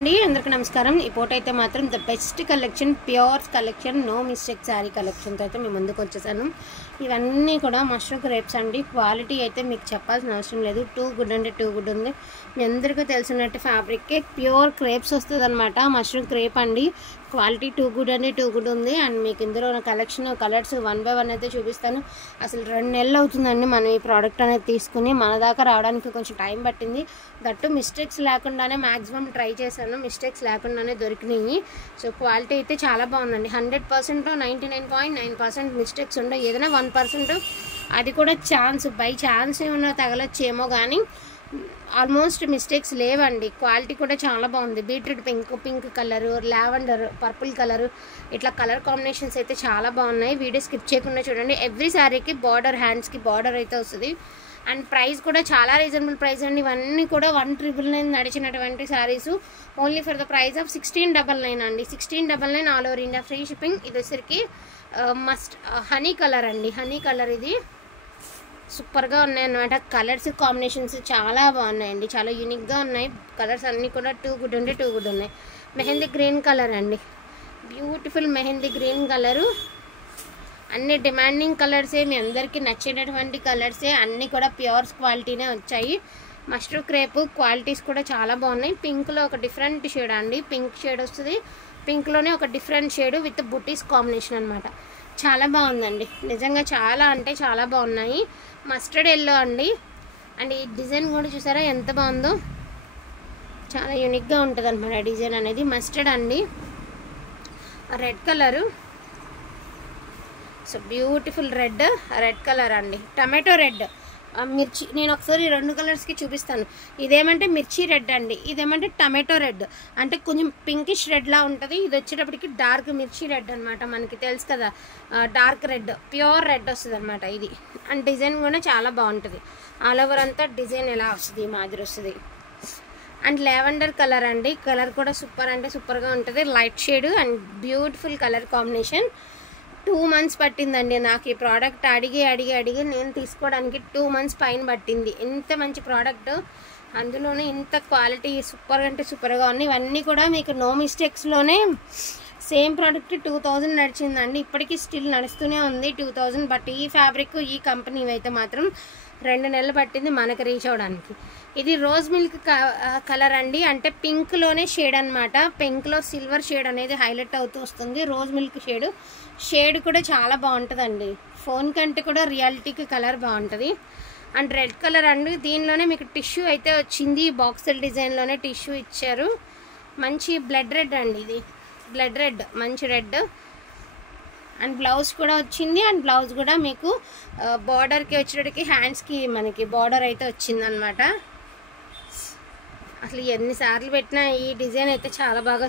అందరికీ నమస్కారం। ఈ ఫోటో అయితే మాత్రం the best collection, pure collection, no mistake saree కలెక్షన్తో అయితే మేము ముందుకు వచ్చేసాను। ఇవన్నీ కూడా మష్రూమ్ క్రేప్స్ అండి। క్వాలిటీ అయితే మీకు చెప్పాల్సిన అవసరం లేదు, టూ గుడ్ అంటే టూ గుడ్ ఉంది। మీ అందరికీ తెలిసినట్టు ఫ్యాబ్రిక్కే ప్యూర్ క్రేప్స్ వస్తుంది అనమాట, మష్రూమ్ క్రేప్ అండి। క్వాలిటీ టూ గుడ్ అంటే టూ గుడ్ ఉంది। అండ్ మీకు ఇందులో collection colours one by one అయితే చూపిస్తాను। అసలు 2 నెలలు అవుతుందండి మనం ఈ ప్రోడక్ట్ అనేది తీసుకుని, మన దాకా రావడానికి కొంచెం టైం పట్టింది। దట్టు మిస్టేక్స్ లేకుండానే మ్యాక్సిమం ట్రై చేశాను, మిస్టేక్స్ లేకుండానే దొరికినాయి। సో క్వాలిటీ అయితే చాలా బాగుందండి। 100%లో 99.9% మిస్టేక్స్ ఉండవు। ఏదైనా 1% అది కూడా ఛాన్స్, బై ఛాన్స్ ఏమన్నా తగలొచ్చేమో కానీ ఆల్మోస్ట్ మిస్టేక్స్ లేవండి। క్వాలిటీ కూడా చాలా బాగుంది। Beetroot pink colour, lavender purple colour, ఇట్లా కలర్ కాంబినేషన్స్ అయితే చాలా బాగున్నాయి। వీడియో స్కిప్ చేయకుండా చూడండి। ఎవ్రీ శారీకి బార్డర్, హ్యాండ్స్కి బార్డర్ అయితే వస్తుంది। అండ్ ప్రైస్ కూడా చాలా రీజనబుల్ ప్రైస్ అండి। ఇవన్నీ కూడా 1999 నడిచినటువంటి saris, only for the price of 1699 అండి। 1699 all over India free shipping. ఇది వచ్చరికి మస్ట్ హనీ కలర్ అండి, హనీ కలర్ ఇది సూపర్గా ఉన్నాయి అన్నమాట। కలర్స్ కాంబినేషన్స్ చాలా బాగున్నాయండి, చాలా యూనిక్గా ఉన్నాయి కలర్స్ అన్నీ కూడా, టూ గుడ్ అంటే టూ గుడ్ ఉన్నాయి। మెహందీ గ్రీన్ కలర్ అండి, బ్యూటిఫుల్ మెహందీ గ్రీన్ కలరు, అన్ని డిమాండింగ్ కలర్సే, మీ అందరికీ నచ్చేటటువంటి కలర్సే, అన్నీ కూడా ప్యూర్స్ క్వాలిటీనే వచ్చాయి। మష్రూమ్ క్రేప్ క్వాలిటీస్ కూడా చాలా బాగున్నాయి। పింక్లో ఒక డిఫరెంట్ షేడ్ అండి, పింక్ షేడ్ వస్తుంది, పింక్లోనే ఒక different shade with buttis combination అనమాట। చాలా బాగుందండి, నిజంగా చాలా అంటే చాలా బాగున్నాయి। మస్టర్డ్ ఎల్లో అండి, అండ్ ఈ డిజైన్ కూడా చూసారా ఎంత బాగుందో, చాలా యూనిక్గా ఉంటుంది అనమాట డిజైన్ అనేది। మస్టర్డ్ అండి, red colour, so beautiful red colour అండి, టమాటో రెడ్, మిర్చి, నేను ఒకసారి 2 కలర్స్కి చూపిస్తాను। ఇదేమంటే మిర్చి రెడ్ అండి, ఇదేమంటే టమాటో రెడ్, అంటే కొంచెం పింకిష్ రెడ్లా ఉంటుంది। ఇది వచ్చేటప్పటికి డార్క్ మిర్చి రెడ్ అనమాట, మనకి తెలుసు కదా డార్క్ రెడ్, ప్యూర్ రెడ్ వస్తుంది అనమాట ఇది। అండ్ డిజైన్ కూడా చాలా బాగుంటుంది, ఆల్ ఓవర్ అంతా డిజైన్ ఎలా వస్తుంది ఈ మాదిరి వస్తుంది। అండ్ లావెండర్ కలర్ అండి, కలర్ కూడా సూపర్ అంటే సూపర్గా ఉంటుంది, light shade and beautiful colour combination. 2 months పట్టిందండి నాకు ఈ ప్రోడక్ట్ అడిగి నేను తీసుకోవడానికి 2 months పైన పట్టింది। ఇంత మంచి ప్రోడక్ట్, అందులోనే ఇంత క్వాలిటీ సూపర్ అంటే సూపర్గా ఉన్నాయి। ఇవన్నీ కూడా మీకు నో మిస్టేక్స్లోనే సేమ్ ప్రోడక్ట్ 2000 నడిచిందండి, ఇప్పటికీ స్టిల్ నడుస్తూనే ఉంది 2000। బట్ ఈ ఫ్యాబ్రిక్, ఈ కంపెనీ అయితే మాత్రం 2 నెలలు పట్టింది మనకు రీచ్ అవ్వడానికి। ఇది రోజ్ మిల్క్ కలర్ అండి, అంటే పింక్లోనే షేడ్ అనమాట, పింక్లో సిల్వర్ షేడ్ అనేది హైలైట్ అవుతూ వస్తుంది, రోజ్ మిల్క్ షేడ్ కూడా చాలా బాగుంటుందండి, ఫోన్ కంటే కూడా రియాలిటీకి కలర్ బాగుంటుంది। అండ్ రెడ్ కలర్ అండి, దీనిలోనే మీకు టిష్యూ అయితే వచ్చింది, బాక్సెల్ డిజైన్లోనే టిష్యూ ఇచ్చారు, మంచి బ్లడ్ రెడ్ అండి, ఇది బ్లడ్ రెడ్, మంచి రెడ్। అండ్ బ్లౌజ్ కూడా వచ్చింది, అండ్ బ్లౌజ్ కూడా మీకు బార్డర్కి వచ్చేటికి హ్యాండ్స్కి మనకి బార్డర్ అయితే వచ్చిందనమాట। అసలు ఎన్నిసార్లు పెట్టినా ఈ డిజైన్ అయితే చాలా బాగా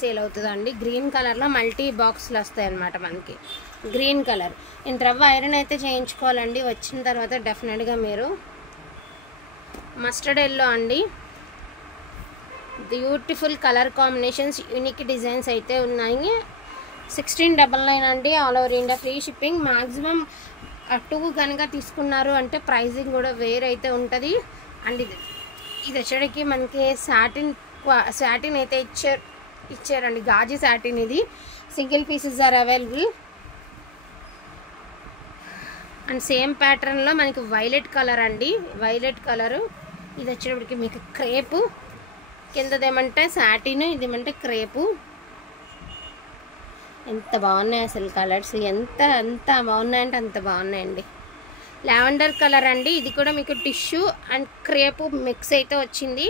సేల్ అవుతుందండి। గ్రీన్ కలర్లో మల్టీ బాక్స్లు వస్తాయి అన్నమాట మనకి, గ్రీన్ కలర్। ఇంత రవ్వ ఐరన్ అయితే చేయించుకోవాలండి వచ్చిన తర్వాత డెఫినెట్గా మీరు। మస్టర్డ్ ఎల్లో అండి, beautiful colour combinations, unique designs అయితే ఉన్నాయి। 1699 అండి, all over India free shipping. Maximum 2 కనుక తీసుకున్నారు అంటే ప్రైజింగ్ కూడా వేరే అయితే ఉంటుంది। అండ్ ఇది వచ్చేటికి మనకి సాటిన్ అయితే ఇచ్చారండి, గాజు సాటిన్, ఇది single pieces are available. And same ప్యాటర్న్లో మనకి వైలెట్ కలర్ అండి, వైలెట్ కలరు, ఇది వచ్చేటప్పటికి మీకు క్రేపు, కిందదేమంటే సాటిన్, ఇదేమంటే క్రేపు। ఎంత బాగున్నాయి అసలు కలర్స్, ఎంత బాగున్నాయంటే అంత బాగున్నాయండి। లావెండర్ కలర్ అండి, ఇది కూడా మీకు టిష్యూ అండ్ క్రేపు మిక్స్ అయితే వచ్చింది,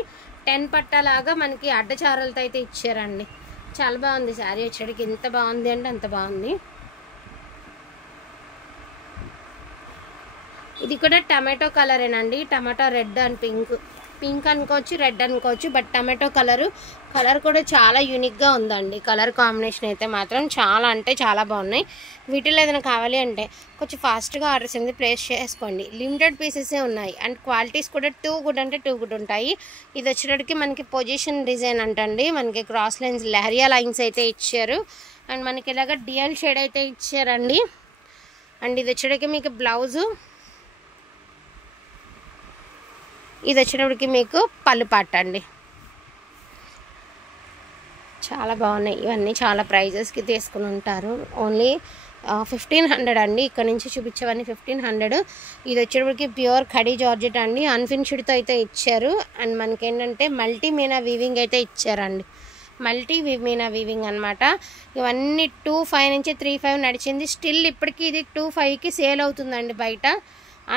10 పట్టాలాగా మనకి అడ్డచారలతో అయితే ఇచ్చారండి, చాలా బాగుంది శారీ వచ్చేటికి, ఎంత బాగుంది అంటే అంత బాగుంది। ఇది కూడా టమాటో కలరేనండి, టమాటో రెడ్ అండ్ పింక్ అనుకోవచ్చు, రెడ్ అనుకోవచ్చు, బట్ టమాటో కలర్ కూడా చాలా యూనిక్గా ఉందండి। కలర్ కాంబినేషన్ అయితే మాత్రం చాలా అంటే చాలా బాగున్నాయి। వీటిలో ఏదైనా కావాలి అంటే కొంచెం ఫాస్ట్గా ఆర్డర్స్ అనేది ప్లేస్ చేసుకోండి, లిమిటెడ్ పీసెసే ఉన్నాయి। అండ్ క్వాలిటీస్ కూడా టూ గుడ్ అంటే టూ గుడ్ ఉంటాయి। ఇది వచ్చేటప్పటికి మనకి పొజిషన్ డిజైన్ అంటండి, మనకి క్రాస్ లైన్స్ లహరియా లైన్స్ అయితే ఇచ్చారు, అండ్ మనకి ఇలాగ డిఎల్ షేడ్ అయితే ఇచ్చారండి। అండ్ ఇది వచ్చేటప్పటికి మీకు బ్లౌజు, ఇది వచ్చేటప్పటికి మీకు పళ్ళు పాట అండి। చాలా బాగున్నాయి. ఇవన్నీ చాలా ప్రైజెస్కి తీసుకుని ఉంటారు. ఓన్లీ 1500 అండి. ఇక్కడ నుంచి చూపించేవన్నీ 1500. ఇది వచ్చేటప్పటికి ప్యూర్ ఖడీ జార్జెట్ అండి. అన్ఫినిష్డ్తో అయితే ఇచ్చారు. అండ్ మనకేంటంటే మల్టీ మీనా వీవింగ్ అయితే ఇచ్చారండి. మల్టీ మీనా వీవింగ్ అనమాట. ఇవన్నీ 2500 నుంచి 3500 నడిచింది. స్టిల్ ఇప్పటికీ ఇది 2500కి సేల్ అవుతుందండి బయట.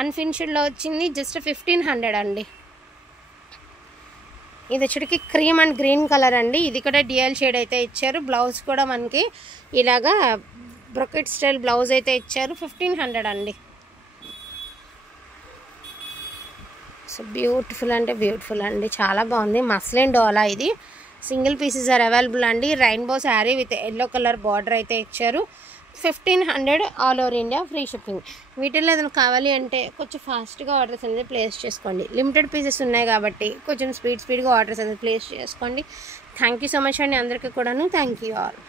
అన్ఫినిష్డ్లో వచ్చింది జస్ట్ 1500 అండి. ఇది వచ్చేటికి క్రీమ్ అండ్ గ్రీన్ కలర్ అండి. ఇది కూడా డ్యూయల్ షేడ్ అయితే ఇచ్చారు. బ్లౌజ్ కూడా మనకి ఇలాగా బ్రొకెట్ స్టైల్ బ్లౌజ్ అయితే ఇచ్చారు. 1500 అండి. సో బ్యూటిఫుల్ అంటే బ్యూటిఫుల్ అండి. చాలా బాగుంది. మస్లిన్ డోలా ఇది. సింగిల్ పీసెస్ ఆర్ అవైలబుల్ అండి. Rainbow sari with yellow colour border అయితే ఇచ్చారు. 1500 all over India free shipping. వీటిల్లో ఏదైనా కావాలి అంటే కొంచెం ఫాస్ట్గా ఆర్డర్స్ అనేది ప్లేస్ చేసుకోండి. లిమిటెడ్ పీసెస్ ఉన్నాయి కాబట్టి కొంచెం స్పీడ్గా ఆర్డర్స్ అనేది ప్లేస్ చేసుకోండి. థ్యాంక్ యూ సో మచ్ అండి అందరికీ కూడాను. Thank you all.